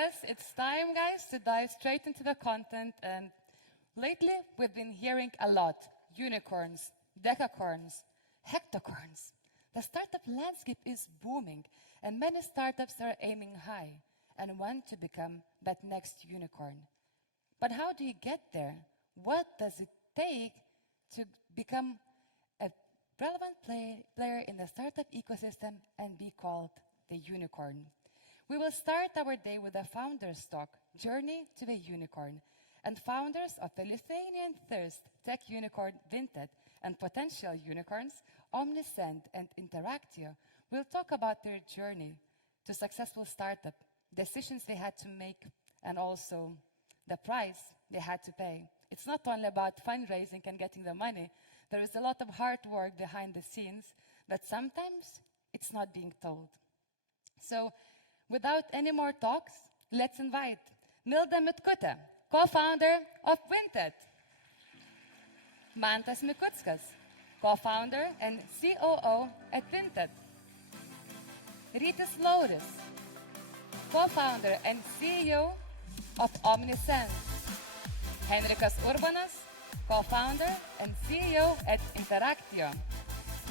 Yes, it's time, guys, to dive straight into the content. And lately, we've been hearing a lot. Unicorns, decacorns, hectacorns. The startup landscape is booming, and many startups are aiming high and want to become that next unicorn. But how do you get there? What does it take to become a relevant player in the startup ecosystem and be called the unicorn? We will start our day with a founder's talk, Journey to the Unicorn, and founders of the Lithuanian thirst tech unicorn Vinted and potential unicorns, Omnisend and Interactio, will talk about their journey to successful startup, decisions they had to make, and also the price they had to pay. It's not only about fundraising and getting the money. There is a lot of hard work behind the scenes that sometimes it's not being told. So, without any more talks, let's invite Milda Mitkutė, co-founder of Vinted. Mantas Mikuckas, co-founder and COO at Vinted. Rytis Lauris, co-founder and CEO of Omnisend. Henrikas Urbonas, co-founder and CEO at Interactio.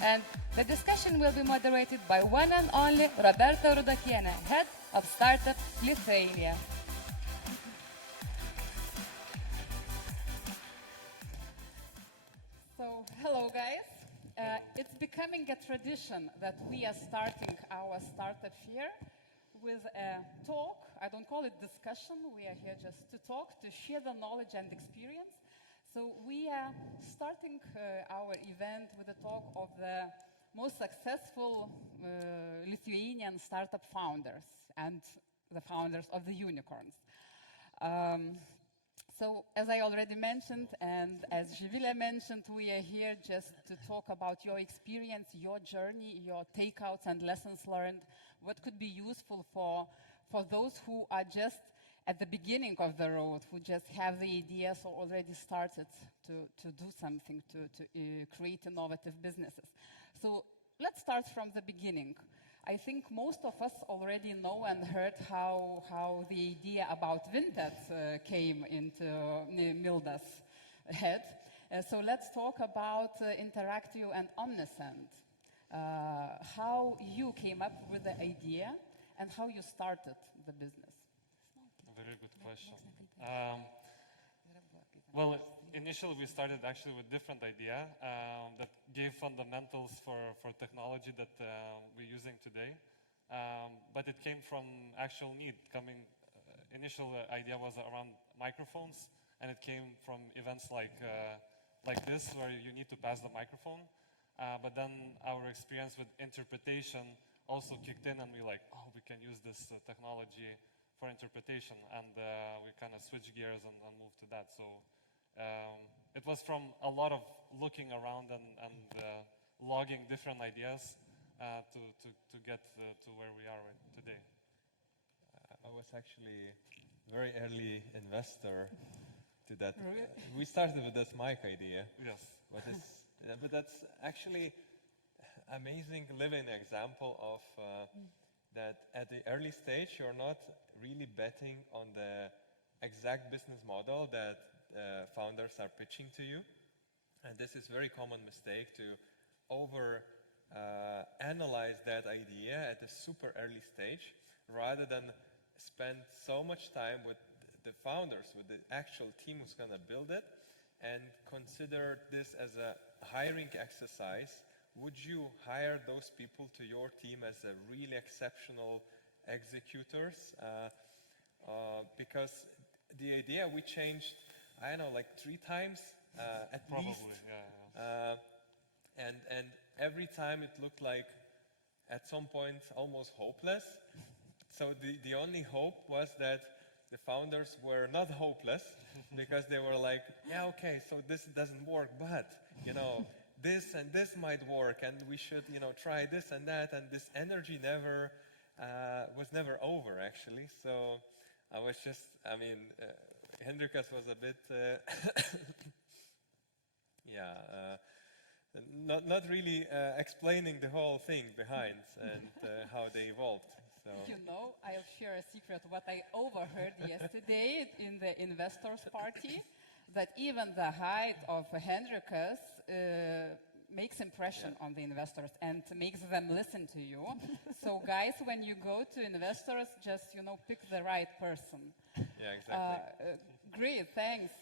And the discussion will be moderated by one and only Roberta Rudokienė, head of Startup Lithuania. So, hello guys. It's becoming a tradition that we are starting our startup fair with a talk. I don't call it discussion. We are here just to talk, to share the knowledge and experience. So we are starting our event with a talk of the most successful Lithuanian startup founders and the founders of the unicorns. So as I already mentioned, and as Živilė mentioned, we are here just to talk about your experience, your journey, your takeouts and lessons learned, what could be useful for those who are just at the beginning of the road, who just have the ideas or already started to do something, to create innovative businesses. So let's start from the beginning. I think most of us already know and heard how the idea about Vinted came into Milda's head. So let's talk about Interactio and Omnisend. How you came up with the idea and how you started the business. Very good question. Well, initially we started actually with different idea that gave fundamentals for technology that we're using today. But it came from actual need. Initial idea was around microphones, and it came from events like this, where you need to pass the microphone. But then our experience with interpretation also kicked in, and we like, oh, we can use this technology for interpretation, and we kind of switched gears and moved to that. So it was from a lot of looking around and logging different ideas to get to where we are today. I was actually a very early investor to that. Really? We started with this mic idea. Yes. But that's actually amazing living example of that at the early stage you're not really betting on the exact business model that founders are pitching to you. And this is very common mistake to over analyze that idea at a super early stage rather than spend so much time with the founders, with the actual team who's going to build it, and consider this as a hiring exercise. Would you hire those people to your team as a really exceptional executors? Because the idea we changed, I don't know, like 3 times at Probably, least. yeah. And every time it looked like at some point almost hopeless. So the only hope was that the founders were not hopeless because they were like, yeah, okay, so this doesn't work, but, you know, this and this might work, and we should, you know, try this and that, and this energy was never over, actually. So I was just, Henrikas was a bit, not really explaining the whole thing behind and how they evolved. So You know, I'll share a secret what I overheard yesterday in the investors party, that even the height of Henrikas makes impression on the investors and makes them listen to you. So guys, when you go to investors, just, pick the right person. yeah, exactly. Great, thanks.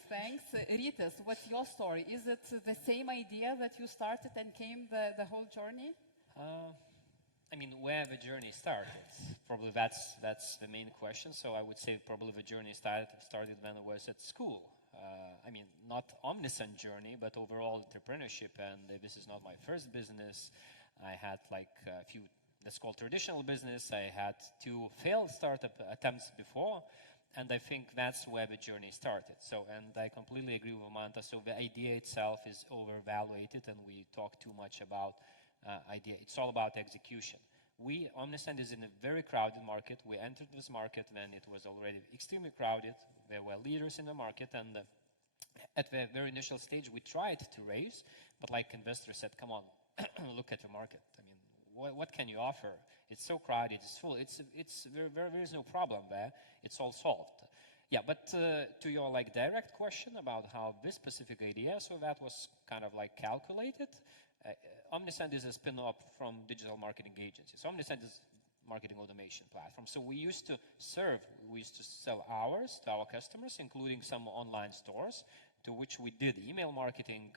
Rytis, what's your story? Is it the same idea that you started and came the whole journey? Where the journey started. Probably that's the main question. So I would say probably the journey started when I was at school. Not Omnisend journey, but overall entrepreneurship. And this is not my first business. I had like a few, that's called traditional business. I had 2 failed startup attempts before. And I think that's where the journey started. So, and I completely agree with Mantas. So the idea itself is overvaluated, and we talk too much about idea. It's all about execution. Omnisend is in a very crowded market. We entered this market when it was already extremely crowded. There were leaders in the market, and at the very initial stage, we tried to raise, but like investors said, come on, look at the market. What can you offer? It's so crowded, it's full. There is no problem there. It's all solved. Yeah, but to your direct question about how this specific idea, so that was kind of calculated. Omnisend is a spin-off from digital marketing agencies. Omnisend is marketing automation platform. So we used to sell hours to our customers, including some online stores, to which we did email marketing,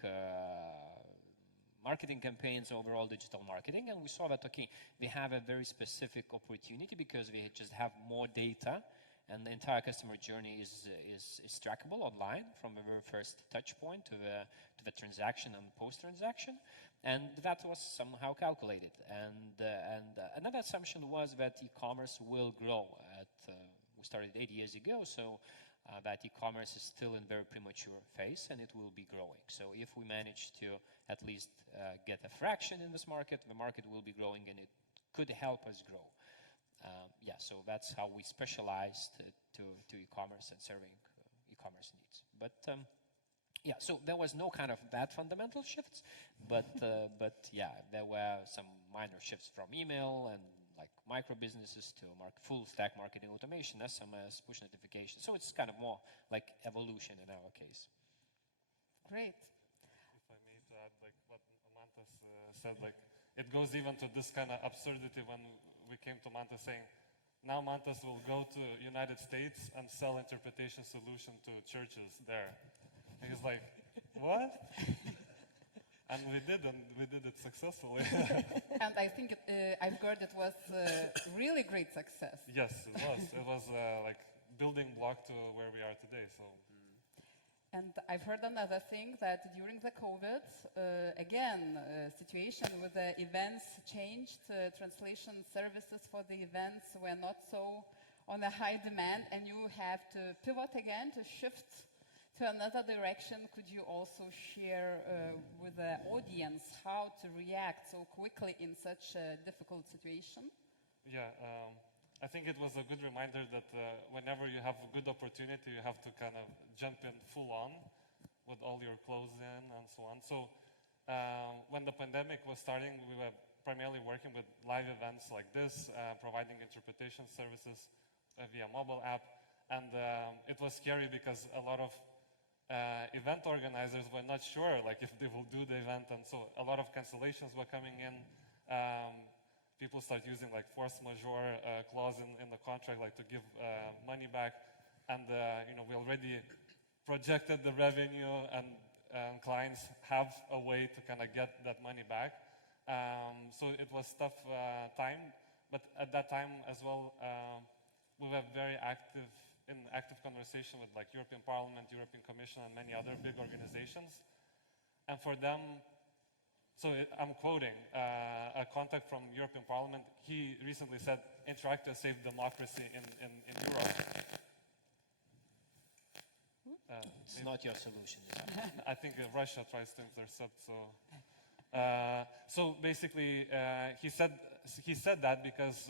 marketing campaigns, overall digital marketing, and we saw that, okay, we have a very specific opportunity because we just have more data, and the entire customer journey is trackable online from the very first touch point to the transaction and post-transaction, and that was somehow calculated. And another assumption was that e-commerce will grow. We started 8 years ago, so that e-commerce is still in very premature phase, and it will be growing. So if we manage to at least get a fraction in this market, the market will be growing, and it could help us grow. So that's how we specialized to e-commerce and serving e-commerce needs. But so there was no kind of bad fundamental shifts, but there were some minor shifts from email and micro businesses to full stack marketing automation, SMS, push notifications. So it's kind of more like evolution in our case. Great. If I may to add, what Mantas said, it goes even to this kind of absurdity when we came to Mantas saying, now Mantas will go to United States and sell interpretation solution to churches there. And he's like, what? And we did it successfully. And I think I've heard it was really great success. Yes, it was. It was building block to where we are today. So. And I've heard another thing that during the COVID, situation with the events changed. Translation services for the events were not so on a high demand, and you have to pivot again to shift to another direction. Could you also share with the audience how to react so quickly in such a difficult situation? Yeah, I think it was a good reminder that whenever you have a good opportunity, you have to kind of jump in full on with all your clothes in and so on. So when the pandemic was starting, we were primarily working with live events like this, providing interpretation services via mobile app. And it was scary because a lot of event organizers were not sure if they will do the event, and so a lot of cancellations were coming in. People start using force majeure clause in the contract, to give money back, and we already projected the revenue, and clients have a way to kind of get that money back. So it was tough time, but at that time as well, we were very active conversation with European Parliament, European Commission, and many other big organizations. And for them, I'm quoting a contact from European Parliament. He recently said, Interactio saved democracy in Europe. It's not your solution. I think Russia tries to intercept. So basically, he said that because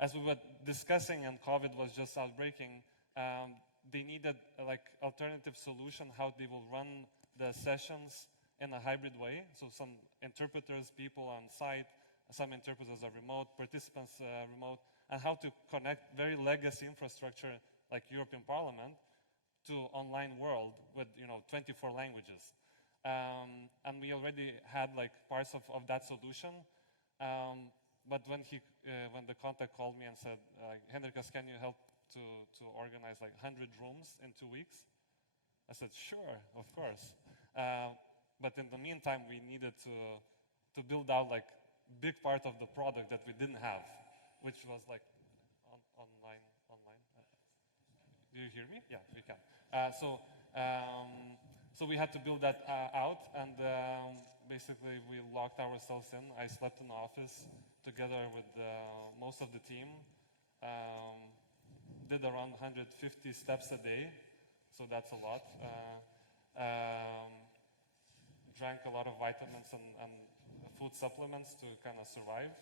as we were discussing and COVID was just outbreaking, they needed alternative solution how they will run the sessions in a hybrid way. So some interpreters, people on site, some interpreters are remote, participants remote, and how to connect very legacy infrastructure like European Parliament to online world with 24 languages. And we already had like parts of that solution. But when the contact called me and said, Henrikas, can you help to organize like 100 rooms in 2 weeks? I said, sure, of course. But in the meantime, we needed to build out like big part of the product that we didn't have, which was like online. Do you hear me? Yeah, we can. So we had to build that out, and basically we locked ourselves in. I slept in the office together with most of the team. Did around 150 steps a day, so that's a lot. Drank a lot of vitamins and food supplements to kind of survive.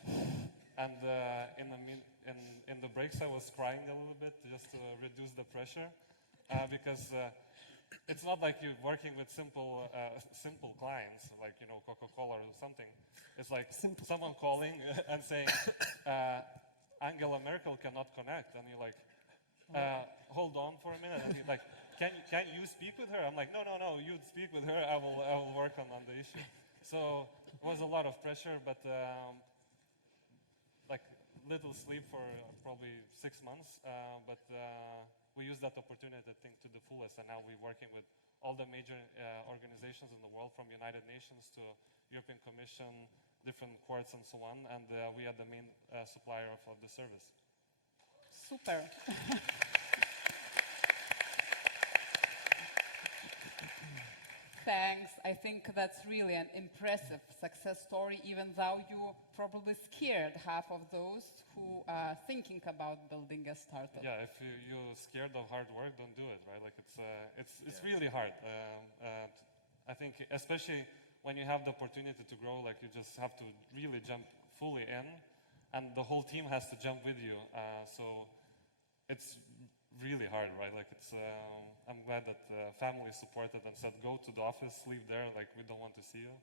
And in the breaks, I was crying a little bit just to reduce the pressure, because it's not like you're working with simple clients like Coca-Cola or something. It's like someone calling and saying Angela Merkel cannot connect, and you're like, hold on for a minute, and you're like, can you speak with her? I'm like, no, you speak with her. I will work on the issue. So it was a lot of pressure, but like little sleep for probably 6 months. But we used that opportunity, I think, to the fullest, and now we're working with all the major organizations in the world, from United Nations to European Commission, different courts and so on, and we are the main supplier of the service. Super. Thanks. I think that's really an impressive success story, even though you probably scared half of those who are thinking about building a startup. Yeah, if you're scared of hard work, don't do it, right? Like it's really hard. I think especially when you have the opportunity to grow, like you just have to really jump fully in, and the whole team has to jump with you. So it's really hard, right? Like I'm glad that family supported and said, go to the office, sleep there, like we don't want to see you.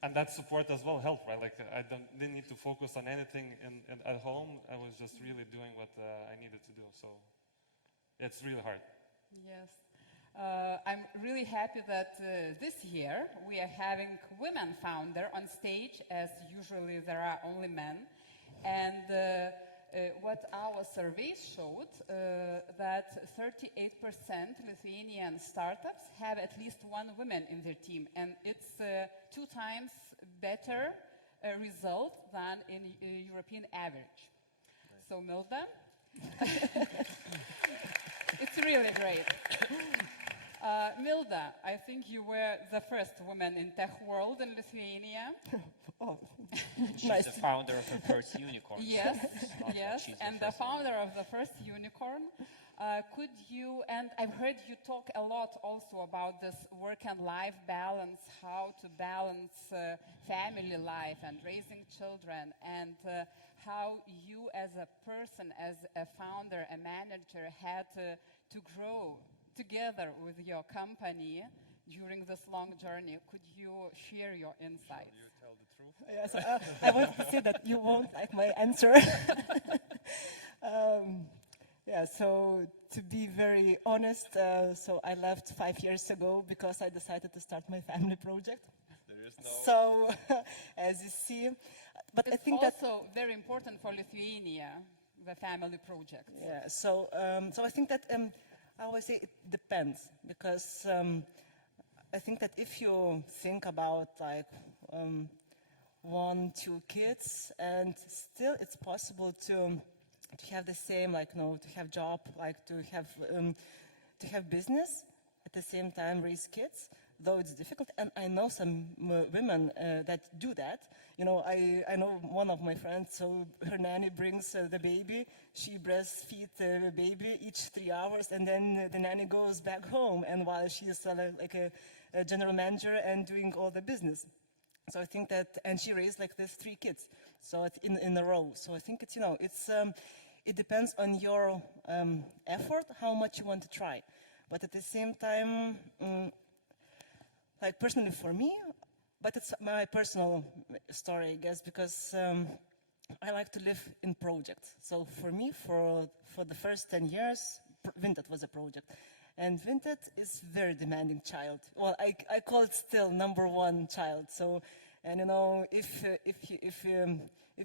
And that support as well helped, right? Like I didn't need to focus on anything at home. I was just really doing what I needed to do. So it's really hard. Yes. I'm really happy that this year we are having women founder on stage, as usually there are only men. And what our surveys showed, that 38% Lithuanian startups have at least one woman in their team, and it's 2 times better result than in European average. Nice. So Milda, it's really great. Milda, I think you were the first woman in tech world in Lithuania. Oh, She's nice. the founder of her first unicorn. Yes, Not yes, she's and the first one. founder of the first unicorn. Could you, and I've heard you talk a lot also about this work and life balance, how to balance family life and raising children, and how you as a person, as a founder, a manager, had to grow together with your company during this long journey. Could you share your insights? You tell the truth. Yes, I wanted to say that you won't like my answer. Yeah, so to be very honest, so I left 5 years ago because I decided to start my family project. There is no. So, as you see, but It's I think also that very important for Lithuania, the family project. yeah. So, so I think that I always say it depends, because I think that if you think about like 1, 2 kids, and still it's possible to have the same, like, to have job, like to have business at the same time, raise kids, though it's difficult. And I know some women that do that. I know one of my friends, so her nanny brings the baby, she breastfeeds the baby each 3 hours, and then the nanny goes back home, and while she's like a general manager and doing all the business. So I think that, and she raised like this 3 kids, so it's in a row. So I think it's, it depends on your effort, how much you want to try. But at the same time, like personally for me, but it's my personal story, I guess, because I like to live in projects. So for me, for the first 10 years, Vinted was a project. And Vinted is very demanding child. Well, I call it still #1 child. So, and you know, if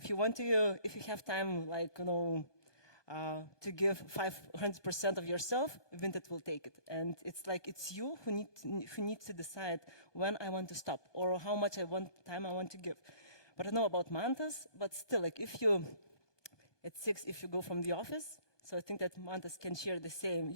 you want to, if you have time, like, you know, to give 500% of yourself, Vinted will take it. And it's like, it's you who needs to decide when I want to stop or how much time I want to give. But I know about Mantas, but still, like, if you, at 6, if you go from the office, so I think that Mantas can share the same,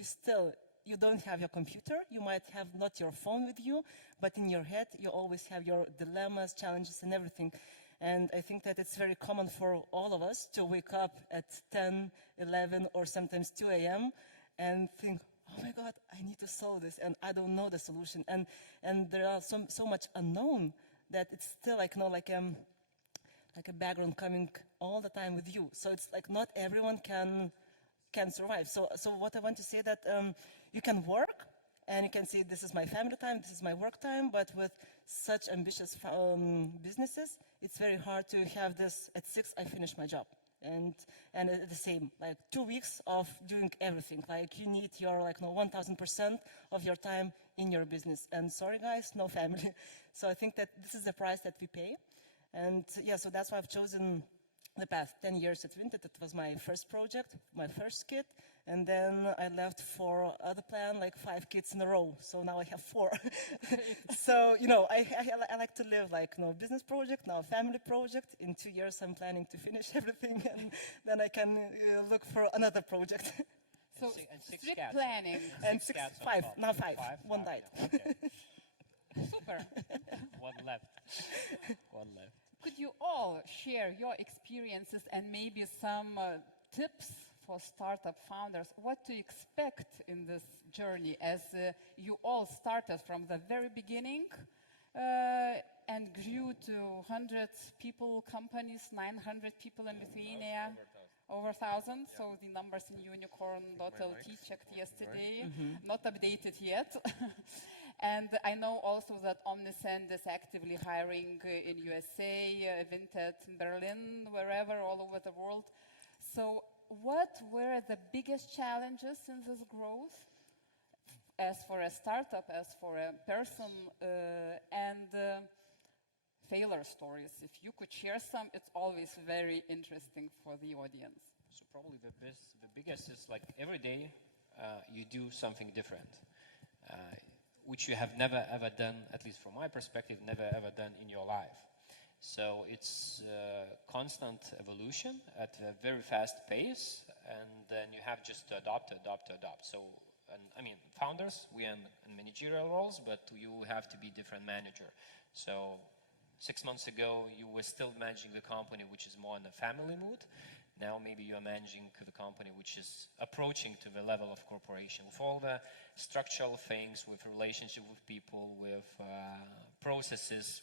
you don't have your computer, you might have not your phone with you, but in your head, you always have your dilemmas, challenges, and everything. And I think that it's very common for all of us to wake up at 10, 11, or sometimes 2 a.m. and think, oh my God, I need to solve this, and I don't know the solution. And there are so much unknown that it's still like, you know, like a background coming all the time with you. So it's like not everyone can survive. So what I want to say that you can work and you can say this is my family time, this is my work time, but with such ambitious businesses, it's very hard to have this at 6 I finish my job. And the same, like 2 weeks of doing everything. Like you need your 1000% of your time in your business. And sorry guys, no family. So I think that this is the price that we pay. And yeah, so that's why I've chosen the past 10 years at Vinted. It was my first project, my first kid. And then I left for other plan, like 5 kids in a row. So now I have 4. So, you know, I like to live like, you know, business project, now family project. In 2 years, I'm planning to finish everything. And then I can look for another project. So And six strict cats. planning. And Six cats on 5, top. now 5. One Five, died. yeah, okay. Super. One left. One left. Could you all share your experiences and maybe some tips for startup founders? What to expect in this journey as you all started from the very beginning and grew to 100 people companies, 900 people in Lithuania, over 1,000. So the numbers in unicorn.lt checked yesterday, not updated yet. And I know also that Omnisend is actively hiring in USA, Vinted in Berlin, wherever, all over the world. So what were the biggest challenges in this growth as for a startup, as for a person, and failure stories? If you could share some, it's always very interesting for the audience. So probably the biggest is like every day you do something different. Which you have never ever done, at least from my perspective, never ever done in your life. So it's constant evolution at a very fast pace, and then you have just to adapt. So, I mean, founders, we are in managerial roles, but you have to be different manager. So 6 months ago, you were still managing the company, which is more in a family mood. Now maybe you're managing the company which is approaching to the level of corporation with all the structural things, with relationship with people, with processes,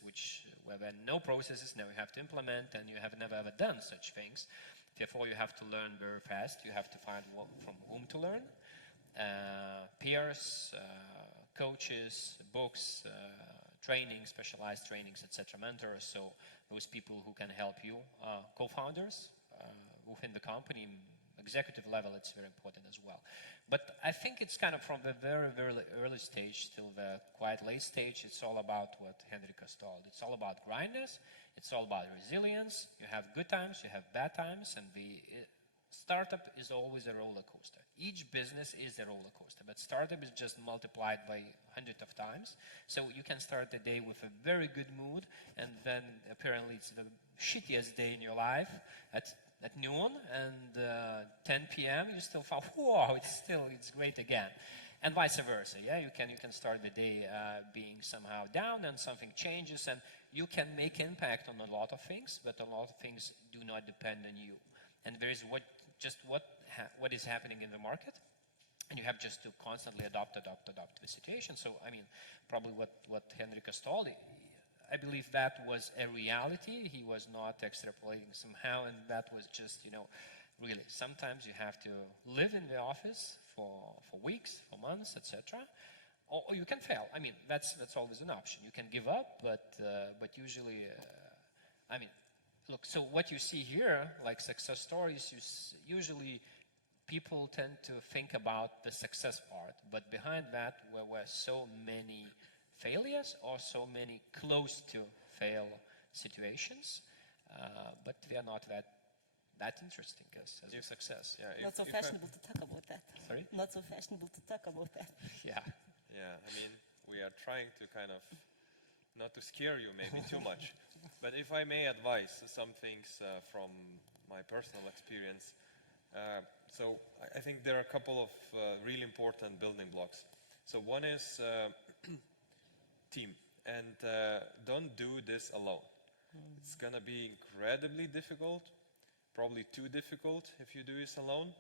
where there are no processes, now you have to implement, and you have never ever done such things. Therefore, you have to learn very fast. You have to find from whom to learn. Peers, coaches, books, training, specialized trainings, etc., mentors. So those people who can help you, co-founders, within the company, executive level, it's very important as well. But I think it's kind of from the very, very early stage till the quite late stage, it's all about what Henrikas told. It's all about grinders, it's all about resilience. You have good times, you have bad times, and the startup is always a roller coaster. Each business is a roller coaster, but startup is just multiplied by hundreds of times. So you can start the day with a very good mood, and then apparently it's the shittiest day in your life at noon, and 10 p.m. you still found, whoa, it's great again, and vice versa. Yeah, you can start the day being somehow down, and something changes, and you can make impact on a lot of things, but a lot of things do not depend on you. And there is what is happening in the market, and you have just to constantly adopt the situation. So I mean, probably what Henrikas told. I believe that was a reality. He was not extrapolating somehow, and that was just, really, sometimes you have to live in the office for weeks, for months, etc. or you can fail. I mean, that's always an option. You can give up, but usually, I mean, look. So what you see here, like success stories, usually people tend to think about the success part, but behind that were so many failures or so many close to fail situations, but they are not that interesting as a success. Yeah, Not so fashionable to talk about that. Sorry? Not so fashionable to talk about that. Yeah. Yeah, I mean, we are trying to kind of, not to scare you maybe too much, but if I may advise some things from my personal experience. So I think there are a couple of really important building blocks. So one is team, and don't do this alone. It's gonna be incredibly difficult, probably too difficult if you do this alone.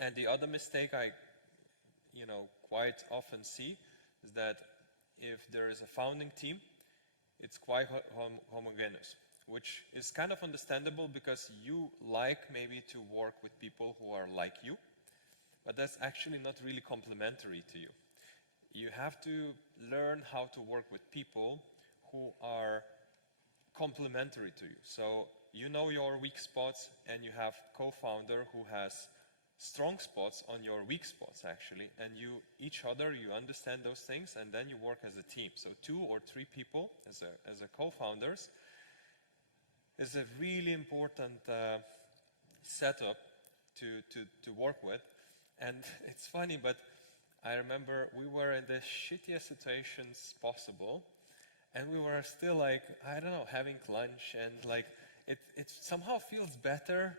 And the other mistake I quite often see is that if there is a founding team, it's quite homogeneous, which is kind of understandable because you like maybe to work with people who are like you, but that's actually not really complementary to you. You have to learn how to work with people who are complementary to you. So you know your weak spots, and you have co-founder who has strong spots on your weak spots actually, and you understand those things, and then you work as a team. So 2 or 3 people as a co-founders is a really important setup to work with. And it's funny, but I remember we were in the shittiest situations possible, and we were still like, I don't know, having lunch, and like it somehow feels better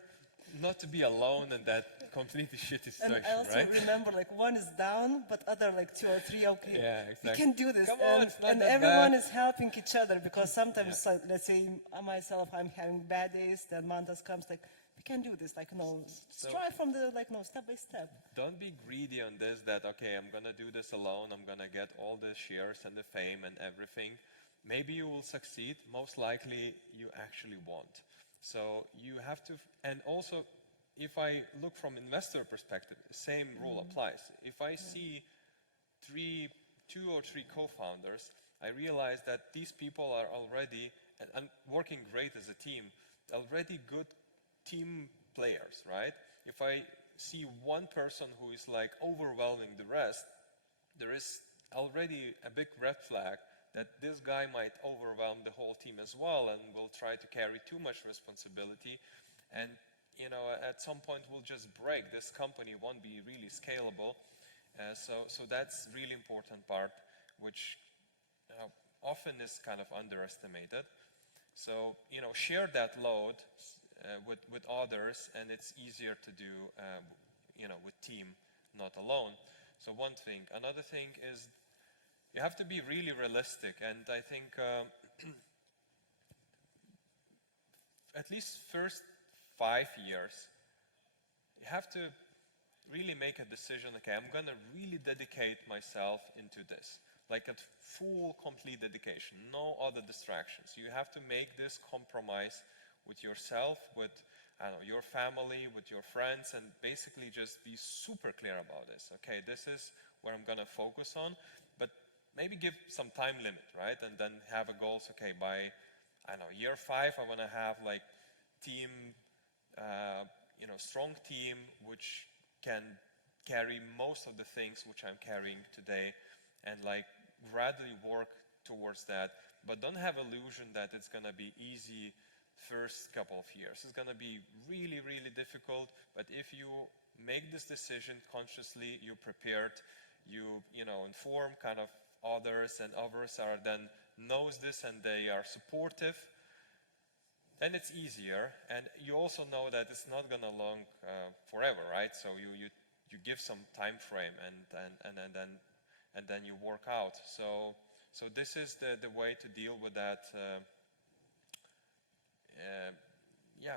not to be alone in that completely shitty situation, And I also right? remember, like, one is down, but other, like, 2 or 3, okay, Yeah, we exactly. can do this. Come on, it's not and that everyone bad. is helping each other, because sometimes, like, let's say myself, I'm having bad days, then Mantas comes, like, we can do this, like, try from the, like, step by step. Don't be greedy on this, that, okay, I'm gonna do this alone, I'm gonna get all the shares and the fame and everything. Maybe you will succeed, most likely you actually won't. So you have to, and also, if I look from investor perspective, the same rule applies. If I see 2 or 3 co-founders, I realize that these people are already, and working great as a team, already good team players, right? If I see one person who is like overwhelming the rest, there is already a big red flag that this guy might overwhelm the whole team as well and will try to carry too much responsibility. And at some point we'll just break. This company won't be really scalable. So that's really important part, which often is kind of underestimated. So share that load with others, and it's easier to do with team, not alone. So one thing. Another thing is you have to be really realistic, and I think at least first 5 years, you have to really make a decision, okay, I'm gonna really dedicate myself into this, like a full, complete dedication, no other distractions. You have to make this compromise with yourself, with your family, with your friends, and basically just be super clear about this. Okay, this is what I'm gonna focus on, but maybe give some time limit, right? And then have a goals, okay, by, year 5, I wanna have like team, strong team, which can carry most of the things which I'm carrying today, and like gradually work towards that. But don't have illusion that it's gonna be easy first couple of years. It's gonna be really, really difficult, but if you make this decision consciously, you're prepared, you inform kind of others, and others are then knows this and they are supportive, then it's easier. And you also know that it's not gonna long forever, right? So you give some time frame, and then you work out. So this is the way to deal with that.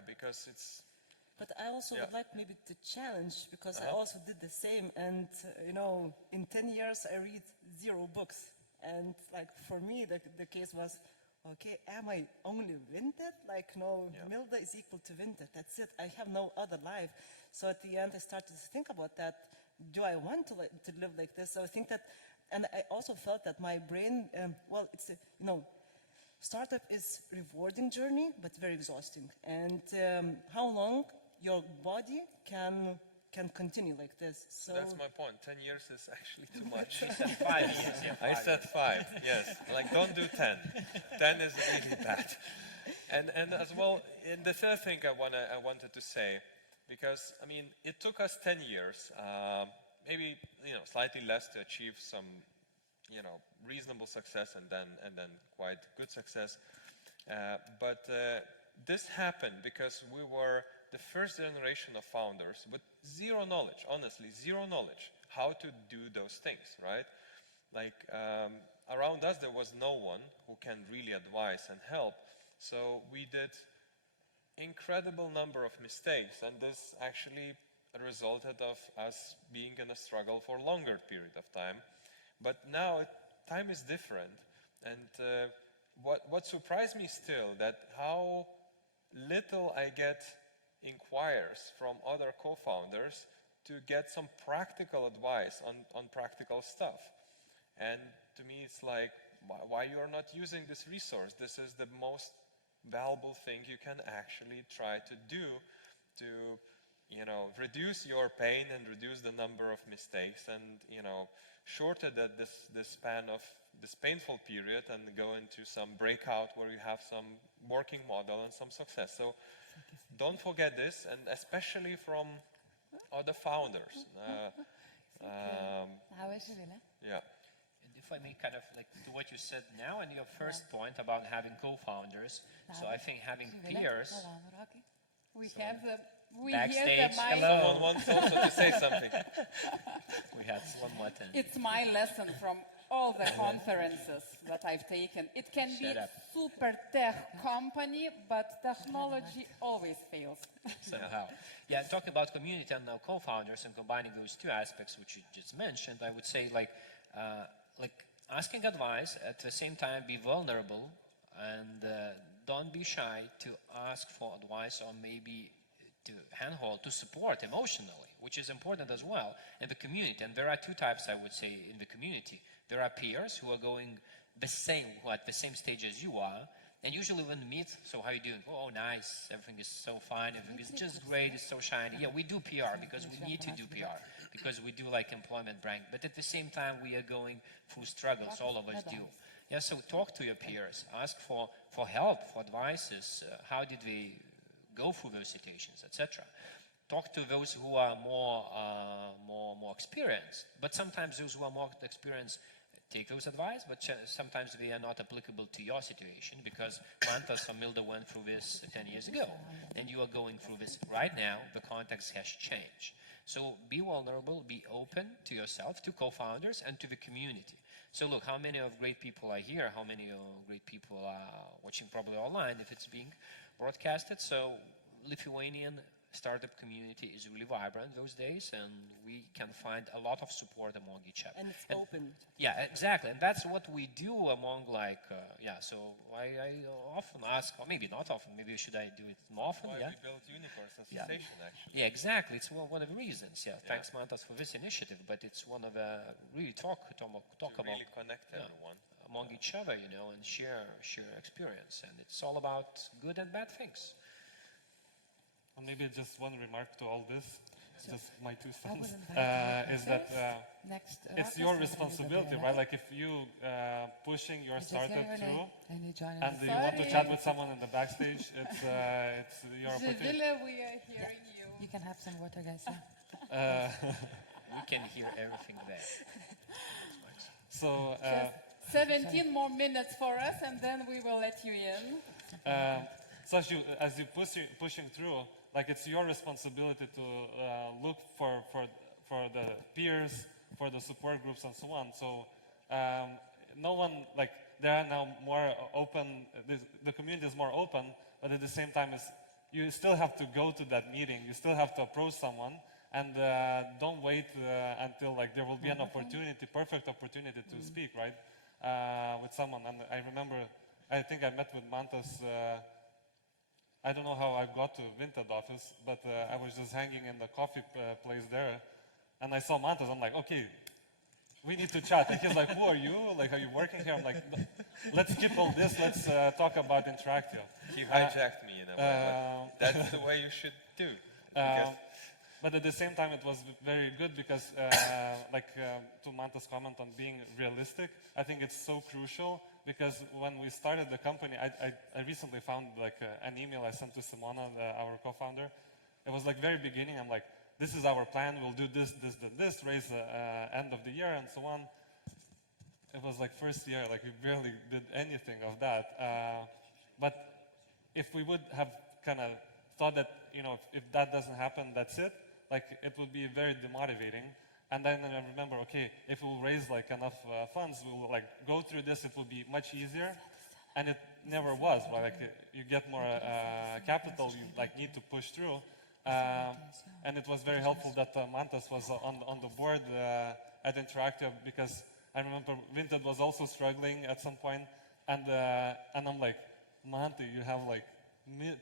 Because it's. But I also would like maybe to challenge, because I also did the same, and in 10 years I read 0 books, and like for me the case was, okay, am I only Vinted? Like, no, Milda is equal to Vinted. That's it. I have no other life. So at the end, I started to think about that. Do I want to live like this? So I think that and I also felt that my brain, well, it's a, startup is rewarding journey, but very exhausting. And how long your body can continue like this? So That's my point. 10 years is actually too much. You said 5 years. Yeah, I 5 said 5, yes. Like, don't do 10. 10 is really bad. And as well, and the third thing I wanted to say, because I mean, it took us 10 years, maybe slightly less to achieve some, reasonable success and then quite good success. But this happened because we were the first generation of founders with zero knowledge, honestly, zero knowledge how to do those things, right? Like around us, there was no one who can really advise and help. So we did incredible number of mistakes, and this actually resulted of us being in a struggle for a longer period of time. But now time is different, and what surprised me still that how little I get inquiries from other co-founders to get some practical advice on practical stuff. And to me, it's like, why you are not using this resource? This is the most valuable thing you can actually try to do to, reduce your pain and reduce the number of mistakes and, shorten this span of this painful period and go into some breakout where you have some working model and some success. So don't forget this, and especially from other founders. How is it, Villa? Yeah. And if I may kind of like to what you said now and your first point about having co-founders, so I think having peers, We have the we backstage, hear the mic. hello. Someone wants also to say something. We had one more time. It's my lesson from all the conferences that I've taken. It can be Shut up. super tech company, but technology always fails. Somehow. Yeah, talking about community and co-founders and combining those two aspects which you just mentioned, I would say like asking advice, at the same time be vulnerable, and don't be shy to ask for advice or maybe to handhold, to support emotionally, which is important as well in the community. And there are two types, I would say, in the community. There are peers who are going the same, who are at the same stage as you are. And usually when we meet, so how are you doing? Oh, nice, everything is so fine, everything is just great, it's so shiny. Yeah, we do PR because we need to do PR, because we do like employment brand. But at the same time, we are going through struggles, all of us do. Yeah, so talk to your peers, ask for help, for advices, how did they go through those situations, etc. Talk to those who are more experienced, but sometimes those who are more experienced take those advice, but sometimes they are not applicable to your situation, because Mantas or Milda went through this 10 years ago, and you are going through this right now. The context has changed. So be vulnerable, be open to yourself, to co-founders, and to the community. So look, how many of great people are here? How many great people are watching probably online if it's being broadcasted? So Lithuanian startup community is really vibrant those days, and we can find a lot of support among each other. And it's open. Yeah, exactly. And that's what we do among so I often ask, or maybe not often, maybe should I do it more often? Why Yeah. we built Unicorns Association, actually. Yeah, exactly. It's one of the reasons. Yeah, thanks Mantas for this initiative, but it's one of the really talk To about really connect everyone. among each other, and share experience, and it's all about good and bad things. And maybe just one remark to all this, just my 2 cents, wouldn't is that Next, it's your responsibility, right? Like if you pushing your startup through And you join and us. you want to chat with someone in the backstage, it's your opportunity. Jivile, we are hearing you. You can have some water, guys. Yeah. We can hear everything there. So Just 17 more minutes for us, and then we will let you in. so as you pushing through, like it's your responsibility to look for the peers, for the support groups, and so on. So no one, like there are now more open. The community is more open, but at the same time, you still have to go to that meeting. You still have to approach someone, and don't wait until like there will be an opportunity, perfect opportunity to speak, right, with someone. And I remember, I think I met with Mantas. I don't know how I got to Vinted office, but I was just hanging in the coffee place there, and I saw Mantas. I'm like, okay, we need to chat. And he's like, who are you? Like, are you working here? I'm like, "No, let's skip all this. Let's talk about Interactio. He hijacked me in a way, but that's the way you should do. Because But at the same time, it was very good because, to Mantas' comment on being realistic, I think it's so crucial because when we started the company, I recently found like an email I sent to Simona, our co-founder. It was like very beginning. I'm like, this is our plan. We'll do this, raise the end of the year and so on. It was like first year, like we barely did anything of that. But if we would have kind of thought that, if that doesn't happen, that's it. Like it would be very demotivating. And then I remember, okay, if we'll raise like enough funds, we'll like go through this. It will be much easier. And it never was. Right? Like you get more capital, you like need to push through. And it was very helpful that Mantas was on the board at Interactio because I remember Vinted was also struggling at some point, and I'm like, Manta, you have like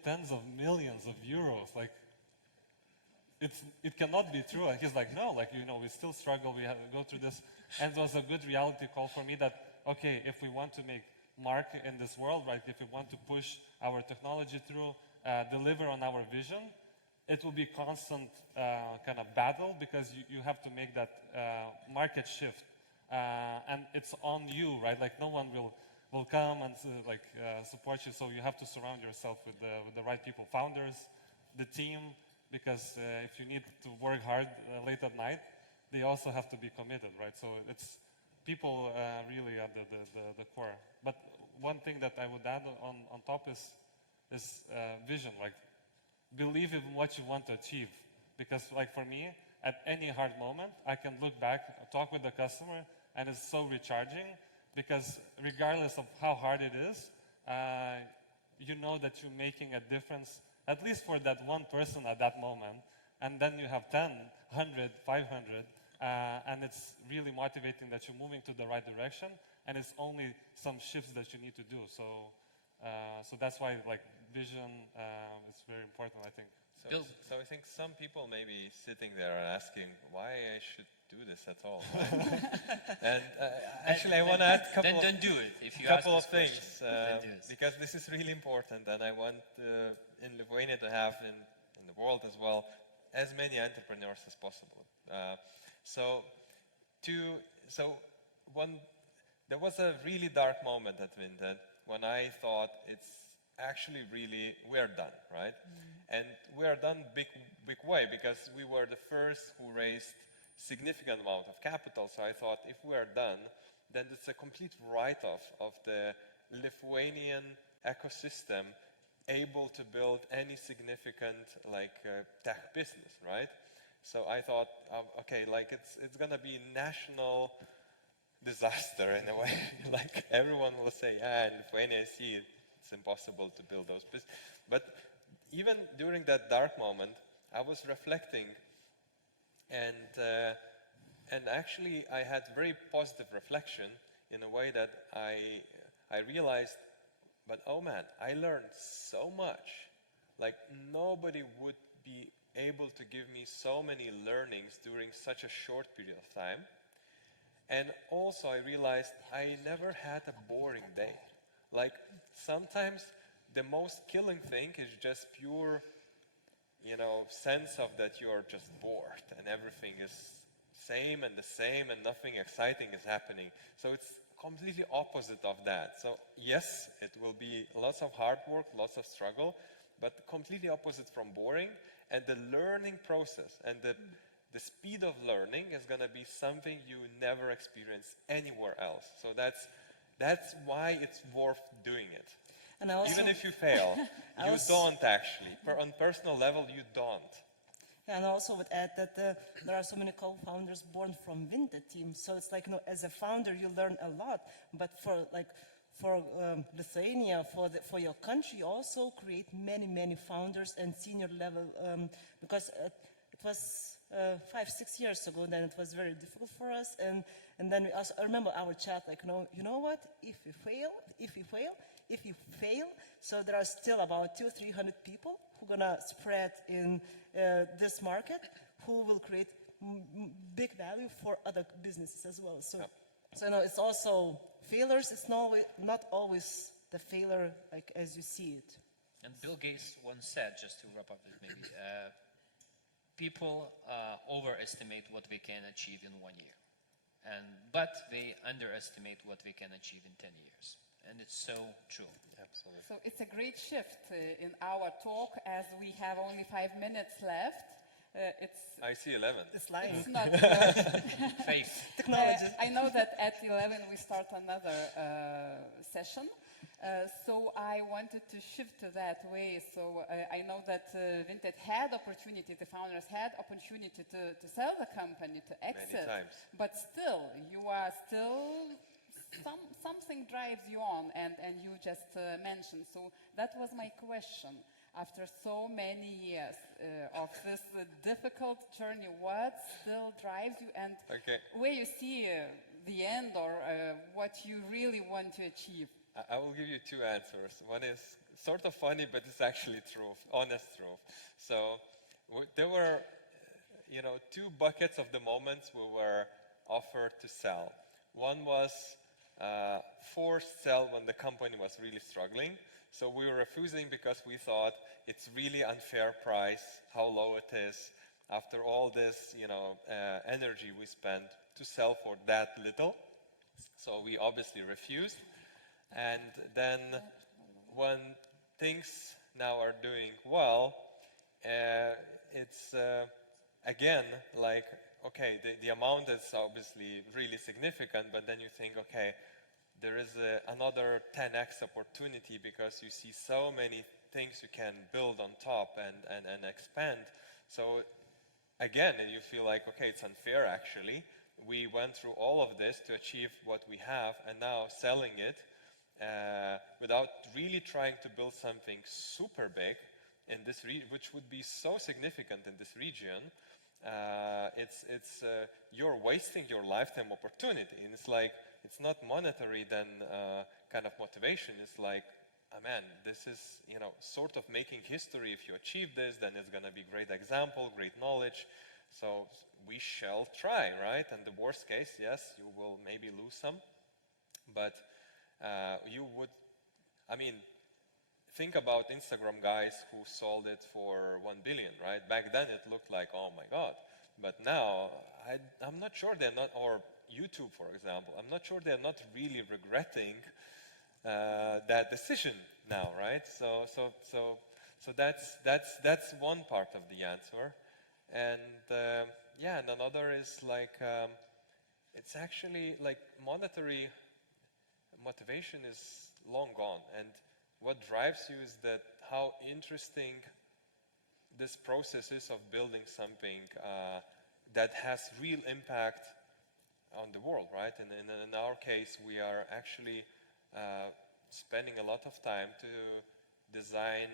tens of millions of euros, like it cannot be true. And he's like, no, like we still struggle, we have to go through this, and it was a good reality call for me that okay, if we want to make mark in this world, right, if we want to push our technology through, deliver on our vision, it will be constant kind of battle because you have to make that market shift. And it's on you, right? Like no one will come and support you. So you have to surround yourself with the right people, founders, the team, because if you need to work hard late at night, they also have to be committed, right? So it's people really at the core. But one thing that I would add on top is vision, like believe in what you want to achieve. Because like for me, at any hard moment, I can look back, talk with the customer, and it's so recharging because regardless of how hard it is, you know that you're making a difference, at least for that one person at that moment. And then you have 10, 100, 500, and it's really motivating that you're moving to the right direction, and it's only some shifts that you need to do. So that's why like vision is very important, I think. So I think some people may be sitting there and asking why I should do this at all. And actually, I want to add a couple Then do it if you couple ask of this things question. because this is really important, and I want in Lithuania to have in the world as well as many entrepreneurs as possible. There was a really dark moment at Vinted when I thought it's actually really we're done, right? And we are done big way because we were the first who raised significant amount of capital. So I thought if we are done, then it's a complete write-off of the Lithuanian ecosystem able to build any significant tech business, right? So I thought, okay, like it's gonna be national disaster in a way. Like everyone will say, yeah, in Lithuania, it's impossible to build those businesses. But even during that dark moment, I was reflecting, and actually I had very positive reflection in a way that I realized, but oh man, I learned so much. Like nobody would be able to give me so many learnings during such a short period of time. And also I realized I never had a boring day. Like sometimes the most killing thing is just pure, sense of that you are just bored and everything is same and the same and nothing exciting is happening. So it's completely opposite of that. So yes, it will be lots of hard work, lots of struggle, but completely opposite from boring. And the learning process and the speed of learning is going to be something you never experience anywhere else. So that's why it's worth doing it. And also, even if you fail, you don't actually. On personal level, you don't. And I also would add that there are so many co-founders born from Vinted team. So it's like, as a founder, you learn a lot. But for Lithuania, for your country, you also create many founders and senior level because it was 5-6 years ago. Then it was very difficult for us. And then we also, I remember our chat, like, you know what? If you fail, so there are still about 200-300 people who are gonna spread in this market, who will create big value for other businesses as well. So, so you know, it's also failures. It's not always the failure like as you see it. And Bill Gates once said, just to wrap up this maybe, people overestimate what we can achieve in 1 year, but they underestimate what we can achieve in 10 years. And it's so true. Absolutely. So it's a great shift in our talk as we have only 5 minutes left. I see 11. It's lying. It's not Faith. Technology. I know that at 11 we start another session. So I wanted to shift to that way. So I know that Vinted had opportunity, the founders had opportunity to sell the company, to exit. Many times. But still, you are still, something drives you on, and you just mentioned. So that was my question. After so many years of this difficult journey, what still drives you, and where you see the end, or what you really want to achieve? I will give you two answers. One is sort of funny, but it's actually truth, honest truth. So there were, two buckets of the moments we were offered to sell. One was forced sell when the company was really struggling. So we were refusing because we thought it's really unfair price, how low it is. After all this, energy we spent to sell for that little. So we obviously refused. And then when things now are doing well, it's again like, okay, the amount is obviously really significant, but then you think, okay, there is another 10x opportunity because you see so many things you can build on top and expand. So again, you feel like, okay, it's unfair actually. We went through all of this to achieve what we have, and now selling it without really trying to build something super big in this which would be so significant in this region, you're wasting your lifetime opportunity. And it's like, it's not monetary then kind of motivation. It's like, oh man, this is sort of making history. If you achieve this, then it's going to be great example, great knowledge. So we shall try, right? And the worst case, yes, you will maybe lose some, but you would, think about Instagram guys who sold it for 1 billion, right? Back then it looked like, oh my God. But now, I'm not sure they're not, or YouTube, for example, I'm not sure they're not really regretting that decision now, right? So that's one part of the answer. And and another is like, it's actually like monetary motivation is long gone, and what drives you is that how interesting this process is of building something that has real impact on the world, right? And in our case, we are actually spending a lot of time to design,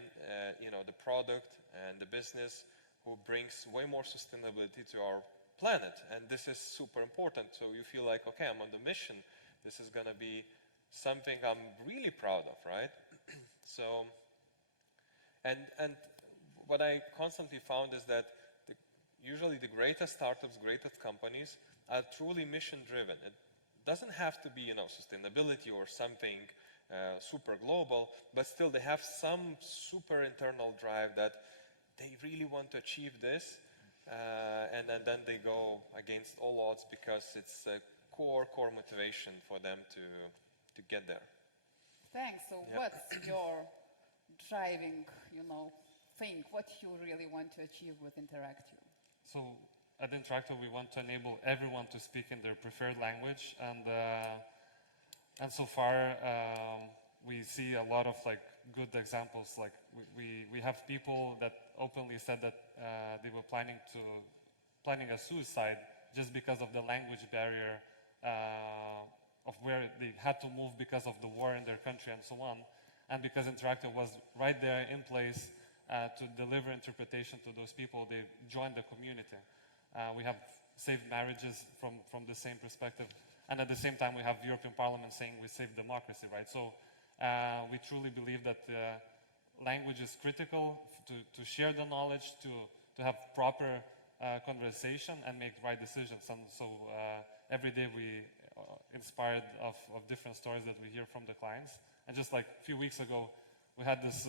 the product and the business who brings way more sustainability to our planet, and this is super important. So you feel like, okay, I'm on the mission. This is going to be something I'm really proud of, right? So, and what I constantly found is that usually the greatest startups, greatest companies are truly mission-driven. It doesn't have to be, sustainability or something super global, but still they have some super internal drive that they really want to achieve this, and then they go against all odds because it's a core motivation for them to get there. Thanks. So what's your driving, thing? What you really want to achieve with Interactio? So at Interactio, we want to enable everyone to speak in their preferred language, and so far we see a lot of good examples. Like we have people that openly said that they were planning a suicide just because of the language barrier of where they had to move because of the war in their country and so on, and because Interactio was right there in place to deliver interpretation to those people, they joined the community. We have saved marriages from the same perspective, and at the same time we have European Parliament saying we saved democracy, right? So we truly believe that language is critical to share the knowledge, to have proper conversation and make right decisions. And so every day we inspired of different stories that we hear from the clients. And just like a few weeks ago, we had this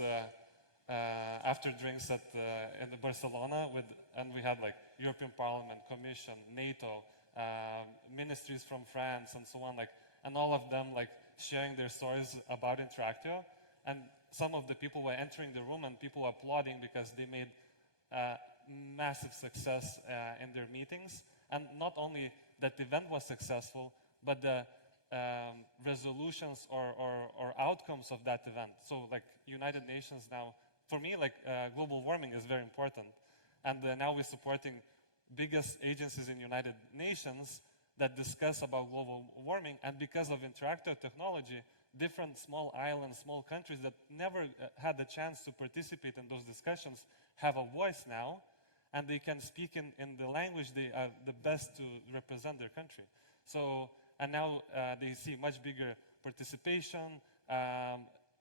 after drinks in Barcelona and we had like European Parliament, Commission, NATO, ministries from France, and so on, and all of them sharing their stories about Interactio. And some of the people were entering the room and people were applauding because they made massive success in their meetings. And not only that the event was successful, but the resolutions or outcomes of that event. So United Nations now, for me, global warming is very important. And now we're supporting biggest agencies in United Nations that discuss about global warming. And because of Interactio technology, different small islands, small countries that never had the chance to participate in those discussions have a voice now, and they can speak in the language they are the best to represent their country. So, and now they see much bigger participation,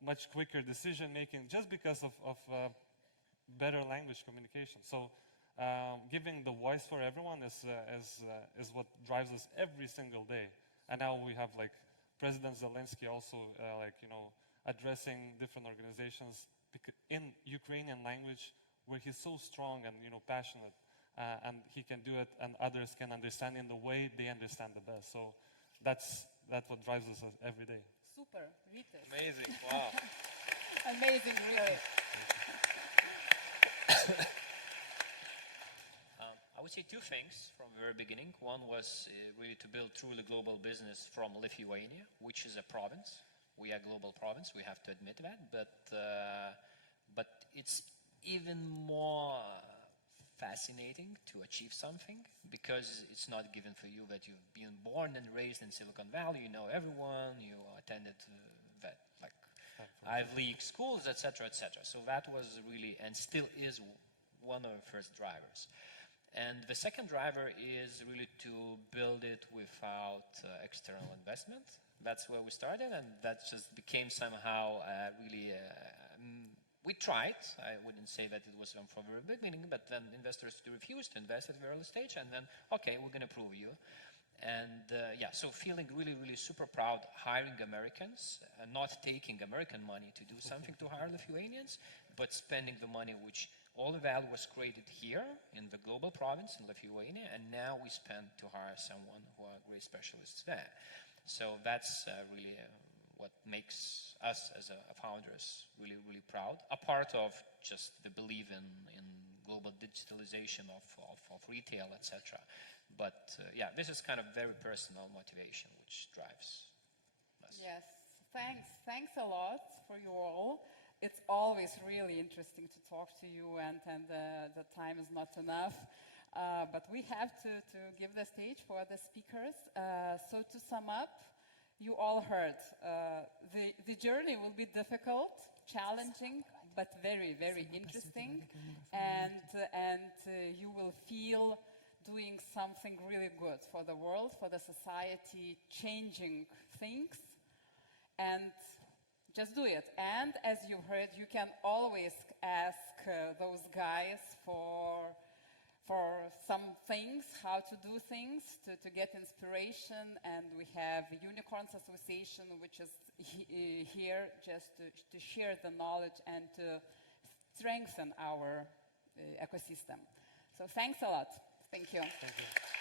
much quicker decision making, just because of better language communication. So giving the voice for everyone is what drives us every single day. And now we have President Zelensky also addressing different organizations in Ukrainian language, where he's so strong and passionate, and he can do it, and others can understand in the way they understand the best. So that's what drives us every day. Super, Rytis. Amazing, wow. Amazing, really. I would say two things from the very beginning. One was really to build truly global business from Lithuania, which is a province. We are a global province, we have to admit that, but it's even more fascinating to achieve something, because it's not given for you that you've been born and raised in Silicon Valley, you know everyone, you attended that Ivy League schools, etc., etc. So that was really, and still is, one of the first drivers. And the second driver is really to build it without external investment. That's where we started, and that just became somehow really we tried. I wouldn't say that it was from the very beginning, but then investors refused to invest at the early stage, and then, okay, we're going to prove you. And yeah, so feeling really, really super proud hiring Americans, not taking American money to do something to hire Lithuanians, but spending the money which all the value was created here in the global province in Lithuania, and now we spend to hire someone who are great specialists there. So that's really what makes us as founders really, really proud, a part of just the belief in global digitalization of retail, etc. But yeah, this is kind of very personal motivation which drives us. Yes, thanks a lot for you all. It's always really interesting to talk to you, and the time is not enough. But we have to give the stage for the speakers. So to sum up, you all heard, the journey will be difficult, challenging, but very, very interesting. And you will feel doing something really good for the world, for the society, changing things. And just do it. And as you heard, you can always ask those guys for some things, how to do things, to get inspiration. And we have Unicorns Association, which is here just to share the knowledge and to strengthen our ecosystem. So thanks a lot. Thank you. Thank you.